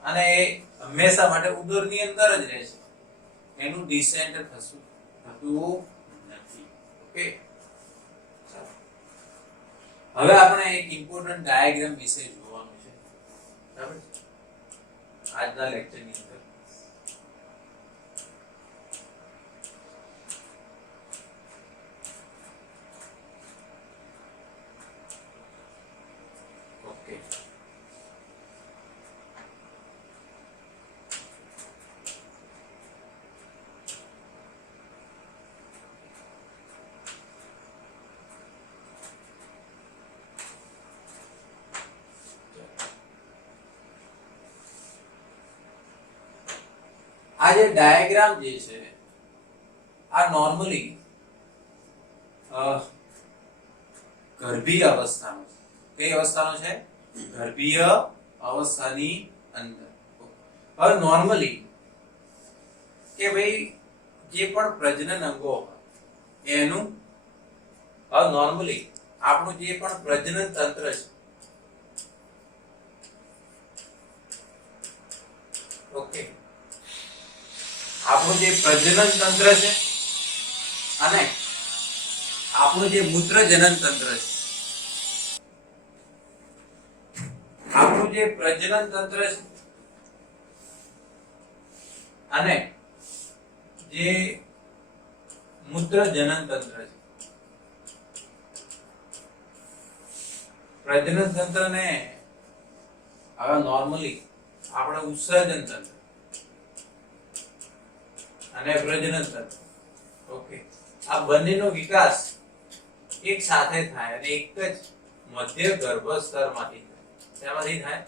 અને એ હંમેશા માટે ઉદરની અંદર જ રહે છે. એનું ડિસેન્ટ થતું નથી. ઓકે, હવે આપણે એક ઇમ્પોર્ટન્ટ ડાયાગ્રામ વિશે જોવાનું છે. બરાબર, આજના લેક્ચરની અંદર. ઓકે, આ જે ડાયાગ્રામ જે છે આ નોર્મલી ગર્ભીય અવસ્થાનો છે. કઈ અવસ્થાનો છે? ગર્ભીય અવસ્થાની અંદર. હવે નોર્મલી કે ભાઈ જે પણ પ્રજનન અંગો હોય એનું, હવે નોર્મલી આપણું જે પણ પ્રજનન તંત્ર છે, ઓકે, આપણું જે પ્રજનન તંત્ર છે અને આપણું જે મૂત્રજનન તંત્ર છે, આપણું જે પ્રજનન તંત્ર છે અને જે મૂત્રજનન તંત્ર છે, પ્રજનન તંત્ર ને હવે નોર્મલી આપણે ઉત્સર્જન તંત્ર અને પ્રજનન તંત્ર, ઓકે, આ બંનેનો વિકાસ એક સાથે થાય અને એક જ મધ્ય ગર્ભ સ્તરમાંથી થાય. શેમાંથી થાય?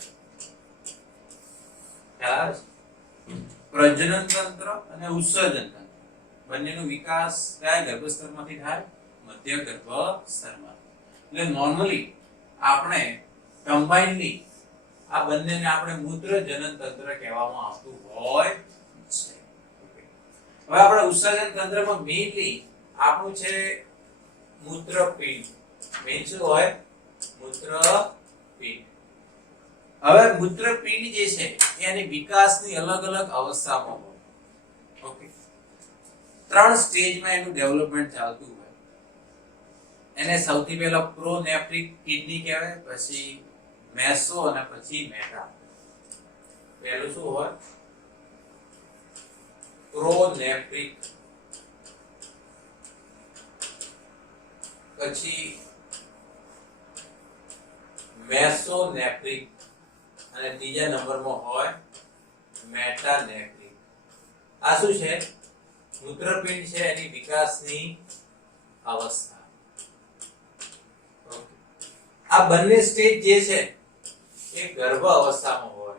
પ્રજનન તંત્ર અને ઉત્સર્જન તંત્ર બંનેનો વિકાસ કયા ગર્ભ સ્તરમાંથી થાય? મધ્ય ગર્ભ સ્તરમાંથી. એટલે નોર્મલી આપણે કમ્બાઇનલી આ બંનેને આપણે મૂત્રજનન તંત્ર કહેવામાં આવતું હોય છે. હવે આપણે ઉત્સર્જન તંત્રમાં મેઇનલી આપણું છે મૂત્રપિંડ. મેઇન શું હોય? મૂત્રપિંડ. હવે મૂત્રપિંડ જે છે એની વિકાસની અલગ અલગ અવસ્થામાં હોય. ઓકે, 3 સ્ટેજમાં એનું ડેવલપમેન્ટ ચાલતું હોય. એને સૌથી પહેલા પ્રોનેફ્રિક કિડની કહેવાય, પછી મેસો અને પછી મેટા. પહેલું શું હોય? પ્રોનેફ્રિક, પછી મેસોનેફ્રિક અને ત્રીજા નંબરમાં હોય મેટાનેફ્રિક. આ શું છે? મૂત્રપિંડ છે એની વિકાસની અવસ્થા. આ બંને સ્ટેજ જે છે એ ગર્ભ અવસ્થામાં હોય,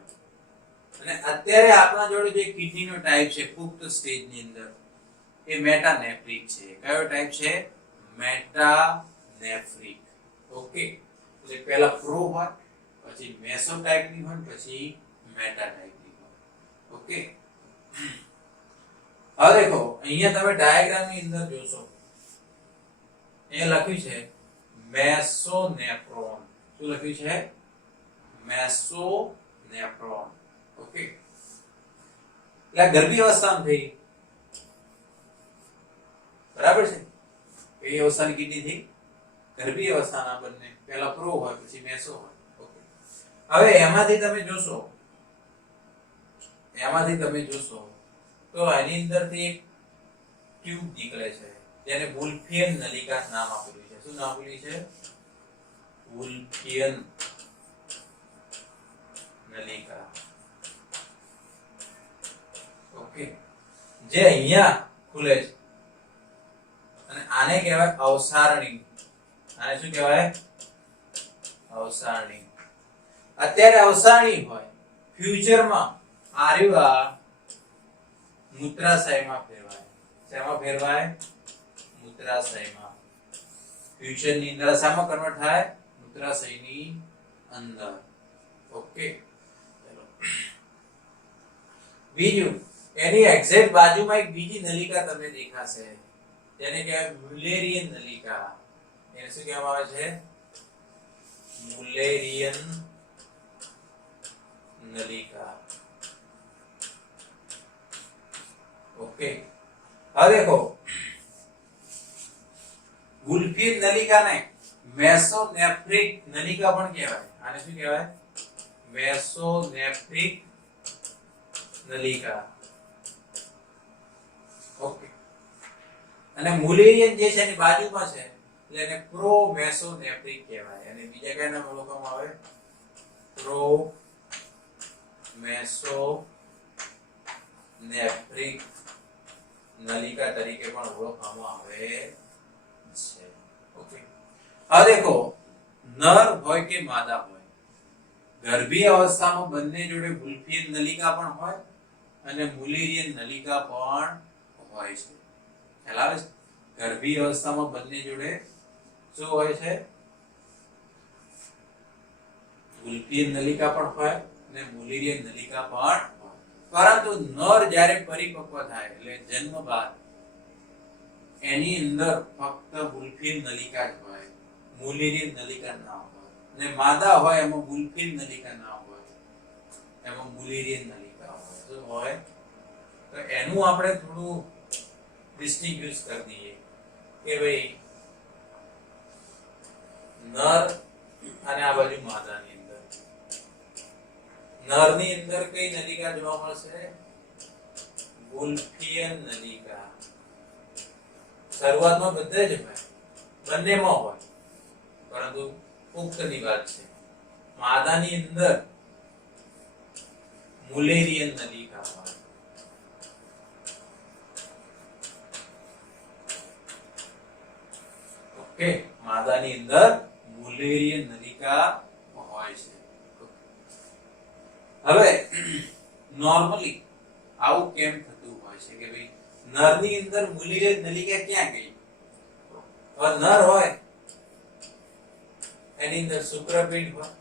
અને અત્યારે આપણા જોડે જે કિડનીનો ટાઈપ છે પુખ્ત સ્ટેજની અંદર એ મેટાનેફ્રિક છે. કયો ટાઈપ છે? મેટાનેફ્રિક. ઓકે, એટલે પહેલા પ્રો હોય, પછી મેસો ટાઈપની હોય, પછી મેટા ટાઈપની હોય. ઓકે, હવે દેખો અહીંયા તમે ડાયાગ્રામની અંદર જોશો, અહીંયા લખ્યું છે મેસોનેફ્રોન. શું લખ્યું છે? મેસોનેફ્રોન. ઓકે, એટલે ગર્ભી અવસ્થામાં થઈ, બરાબર છે? કઈ અવસ્થાની કિડની થઈ? ગર્ભી અવસ્થાના બંને. પહેલા પ્રો હોય, પછી મેસો હોય. ઓકે, હવે એમાંથી તમે જોશો તો એની અંદરથી એક ટ્યુબ નીકળે છે જેને વુલ્ફિયન નલિકા નામ આપેલું છે. શું નામ આપેલું છે? વુલ્ફિયન નલિકા. ઓકે, જે અહીંયા ખુલે છે અને આને કહેવાય અવસારણી. આને શું કહેવાય? અવસારણી. અત્યારે અવસારણી હોય, ફ્યુચરમાં આર્યુઆ મૂત્રાશયમાં ફેરવાય. શેમાં ફેરવાય? મૂત્રાશયમાં. ફ્યુચરની અંદર શામાં કન્વર્ટ થાય? મૂત્રાશયની અંદર. ઓકે, ચલો બીજું, એની એક્ઝેક્ટ બાજુમાં એક બીજી નલિકા તમને દેખાશે જેને કહેવાય મુલેરિયન નલિકા. એને શું કહેવામાં આવે છે? મુલેરિયન નલિકા. ઓકે, હવે દેખો વુલ્ફિયન નલિકાને મેસોનેફ્રિક નલિકા પણ કહેવાય. આને શું કહેવાય? મેસોનેફ્રિક નલિકા. ઓકે, અને મુલેરિયન જે છે એની બાજુમાં છે એટલે એને પ્રોમેસોનેફ્રિક કહેવાય. અને બીજા કયા નામ ઓળખવામાં આવે? પ્રોમેસોનેફ્રિક નલિકા તરીકે પણ ઓળખવામાં આવે છે. ઓકે, હવે દેખો નર હોય કે માદા હોય, ગર્ભીય અવસ્થામાં બંને જોડે વુલ્ફિયન નલિકા પણ હોય અને મુલેરિયન નલિકા પણ હોય છે. ખ્યાલ આવે છે? ગર્ભીય અવસ્થામાં બંને જોડે શું હોય છે? વુલ્ફિયન નલિકા પણ હોય અને મુલેરિયન નલિકા પણ હોય. પરંતુ નર જ્યારે પરિપક્વ થાય એટલે જન્મ બાદ એની અંદર ફક્ત વુલ્ફિયન નલિકા જ હોય, મુલેરિયન નલિકા ના હોય. અને માદા હોય એમાં વુલ્ફિયન નલિકા ના હોય, એમાં મુલેરિયન નલિકા હોય. શું હોય? તો એનું આપણે થોડું ડિસ્ટિંગ્વિશ કરી દઈએ કે ભાઈ નર અને આ બાજુ માદાની અંદર. નરની અંદર કઈ નલિકા જોવા મળશે? વુલ્ફિયન નલિકા. શરૂઆતમાં બધે જ હોય, બંનેમાં હોય, પરંતુ પુખ્તની વાત છે. માદાની અંદર મુલેરિયન નલિકા હોય. ઓકે, માદાની અંદર મુલેરિયન નલિકા હોય છે. હવે નોર્મલી આવું કેમ થતું હોય છે કે ભાઈ નરની અંદર મુલેરિયન નલિકા ક્યાં ગઈ? હવે નર હોય એની અંદર શુક્રપિંડ હોય,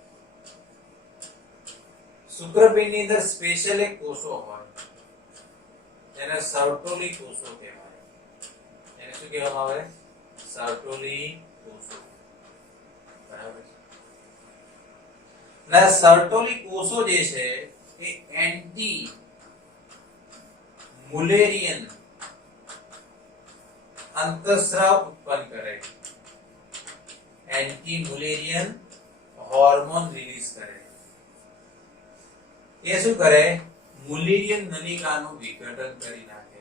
શુક્રપિંડની અંદર સ્પેશિયલ એક કોષો હોય જેને સર્ટોલી કોષો કહેવાય. એને શું કહેવામાં આવે? સર્ટોલી કોષો. બરાબર છે? ના, સર્ટોલી કોષો જે છે એ એન્ટી મુલેરિયન અંતઃસ્રાવ ઉત્પન્ન કરે. એન્ટી મુલેરિયન હોર્મોન રિલીઝ કરે. એ શું કરે? મુલેરિયન નલિકાનું વિઘટન કરી નાખે.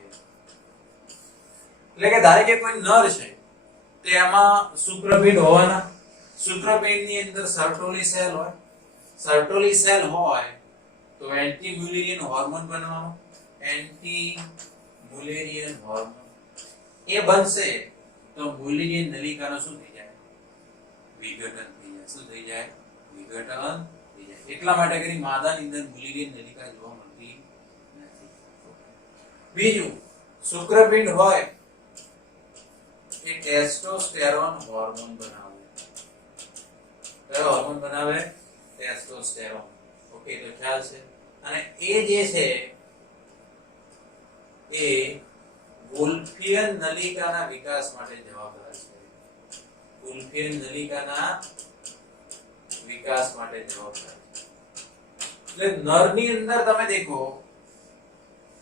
એટલે કે ધારે કે કોઈ નર છે તો એમાં શુક્રપિંડ હોવાના, શુક્રપિંડની અંદર સર્ટોલી સેલ હોય, સર્ટોલી સેલ હોય તો એન્ટી મુલેરિયન હોર્મોન બનવાનો, એન્ટી મુલેરિયન હોર્મોન એ બનશે તો મુલેરિયન નલિકાનો શું થઈ જાય? વિઘટન થઈ જાય. શું થઈ જાય? વિઘટન થઈ જાય. એટલા માટે કરી માદાની અંદર મુલેરિયન નલિકા જોવા મળતી નથી. બીજું, શુક્રપિંડ હોય એ ટેસ્ટોસ્ટેરોન હોર્મોન બનાવે. કયો હોર્મોન બનાવે? ટેસ્ટોસ્ટેરોન. ઓકે, તો ખ્યાલ છે. અને એ જે છે એ વુલ્ફિયન નલિકાના વિકાસ માટે જવાબદાર છે. વુલ્ફિયન નલિકાના વિકાસ માટે જવાબદાર છે. એટલે નરની અંદર તમે દેખો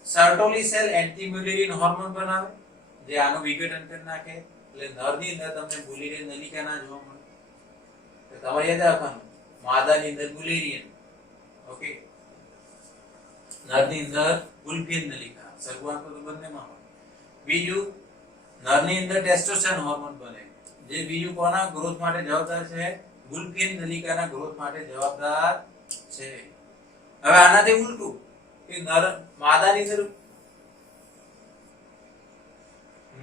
સર્ટોલી સેલ એન્ટી મુલેરિયન હોર્મોન બનાવે જે આનું વિઘટન કરી નાખે. એટલે નરની અંદર તમને મુલેરિયન નલિકા ના જોવા મળે. તો તમારે યાદ રાખવાનું માદાની અંદર મુલેરિયન, ઓકે, નરની અંદર વુલ્ફિયન નલિકા. શરૂઆત તો બંનેમાં હોય. બીજું, નરની અંદર ટેસ્ટોસ્ટેરોન હોર્મોન બને જે બીજું કોના ગ્રોથ માટે જવાબદાર છે? વુલ્ફિયન નલિકાના ગ્રોથ માટે જવાબદાર છે. હવે આનાથી ઉલટું કે નર માદાની અંદર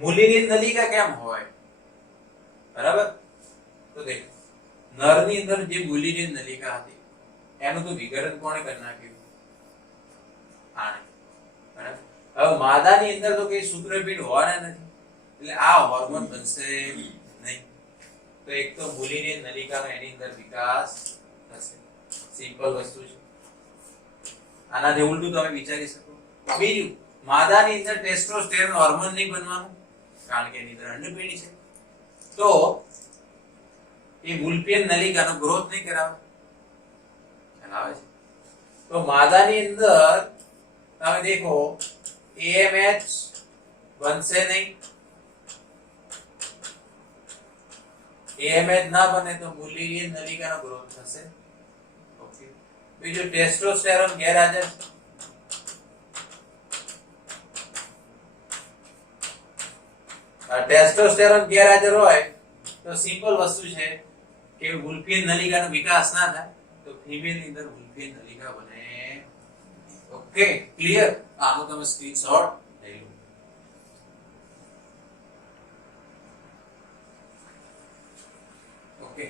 મુલેરિયન નલિકા કેમ હોય? બરાબર? તો દેખો નરની અંદર જે મુલેરિયન નલિકા હતી એનું તો વિઘટન કોણે કરી નાખ્યું? આને. બરાબર? હવે માદાની અંદર તો કઈ શુક્રપિંડ હોવાના નથી એટલે આ હોર્મોન બનશે નહીં. તો એક તો મુલેરિયન નલિકાનો એની અંદર વિકાસ થશે. સિમ્પલ વસ્તુ છે. આનાથી ઉલટું તમે વિચારી શકો. બીજું, માદાની અંદર ટેસ્ટોસ્ટેરોન હોર્મોન નહીં બનવાનું કારણ કે એની અંદર અંડપેઢી છે. તો એ વુલ્ફિયન નલિકાનો ગ્રોથ નહીં કરાવે. ખ્યાલ આવે છે? તો માદાની અંદર તમે દેખો AMH બનશે નહીં. AMH ના બને તો મુલેરિયન નલિકાનો ગ્રોથ થશે. ઓકે. બીજું, ટેસ્ટોસ્ટેરોન ગેરહાજર. ટેસ્ટોસ્ટેરોન ગેરહાજર હોય તો સિમ્પલ વસ્તુ છે કે વુલ્ફિયન નલિકાનો વિકાસ ના થાય તો ફિમેલ ની અંદર વુલ્ફિયન નલિકા બને. Okay, clear? આનો તમે સ્ક્રીનશોટ લઈ લો. ઓકે,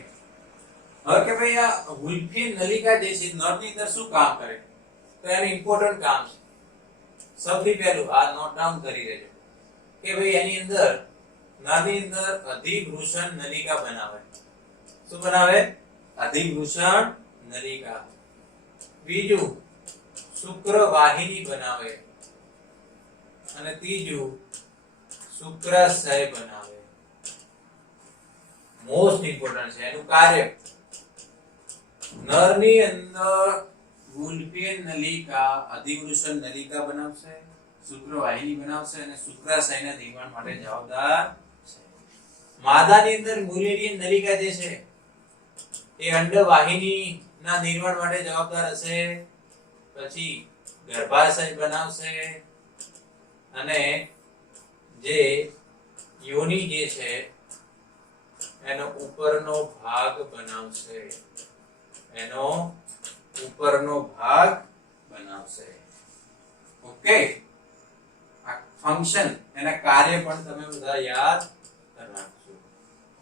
હવે કે ભાઈ આ વુલ્ફિયન નલિકા જે છે નરની અંદર શું કામ કરે? તો એનું ઇમ્પોર્ટન્ટ કામ છે. સૌથી પહેલું આ નોટ ડાઉન કરી લેજો કે ભાઈ એની અંદર નરની અંદર અધિવૃષણ નલિકા બનાવે. શું બનાવે? અધિવૃષણ નલિકા. બીજું, શુક્રવાહિની બનાવે. અને ત્રીજું, શુક્રાશય બનાવે. મોસ્ટ ઇમ્પોર્ટન્ટ છે એનું કાર્ય. નરની અંદર વુલ્ફિયન નલિકા અધિવૃષણ નલિકા બનાવશે, શુક્રવાહિની બનાવશે અને શુક્રાશયના નિર્માણ માટે જવાબદાર છે. માદાની અંદર મુલેરિયન નલિકા જે છે એ અંડવાહિનીના નિર્માણ માટે જવાબદાર હશે. પછી ગર્ભાશય બનાવશે અને જે યોનિ જે છે એનો ઉપરનો ભાગ બનાવશે. એનો ઉપરનો ભાગ બનાવશે. ઓકે, આ ફંક્શન એના કાર્ય પણ તમે બધા યાદ રાખજો.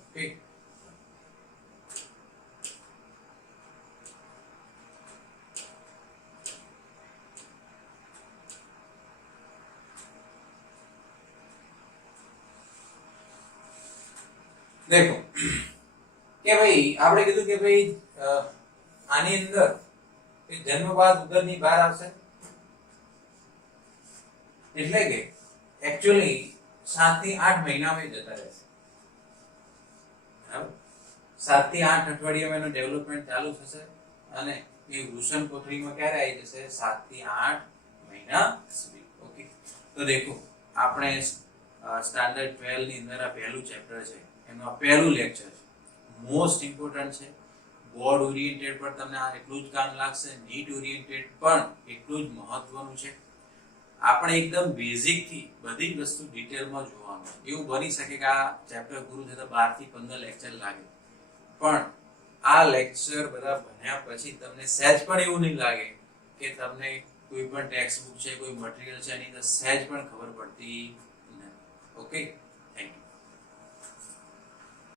ઓકે, देखो કે ભાઈ આપણે કીધું કે ભાઈ આની અંદર જન્મ બાદ ઉદરની બહાર આવશે એટલે કે એક્ચ્યુઅલી 7 થી 8 મહિનામાં જતા રહેશે. બરાબર? 7 થી 8 અઠવાડિયામાં એનો ડેવલપમેન્ટ ચાલુ થશે અને એ વૃષણ કોથળીમાં ક્યારે આવી જશે? 7 થી 8 મહિના સુધી. ઓકે, તો દેખો આપણે સ્ટાન્ડર્ડ 12 ની અંદર આ પહેલું ચેપ્ટર છે એનું આ પહેલું લેક્ચર છે. મોસ્ટ ઇમ્પોર્ટન્ટ છે. બોર્ડ ઓરિએન્ટેડ પર તમને આ એટલું જ કામ લાગશે, નીટ ઓરિએન્ટેડ પણ એટલું જ મહત્વનું છે. આપણે એકદમ બેઝિક થી બધી જ વસ્તુ ડિટેલમાં જોવાનું. એવું બની શકે કે આ ચેપ્ટર પૂરું થતા 12 થી 15 લેક્ચર લાગે, પણ આ લેક્ચર બધા ભણ્યા પછી તમને સહેજ પણ એવું નહીં લાગે કે તમને કોઈ પણ ટેક્સ્ટ બુક છે, કોઈ મટીરીયલ છે એની અંદર સહેજ પણ ખબર પડતી નથી. ઓકે.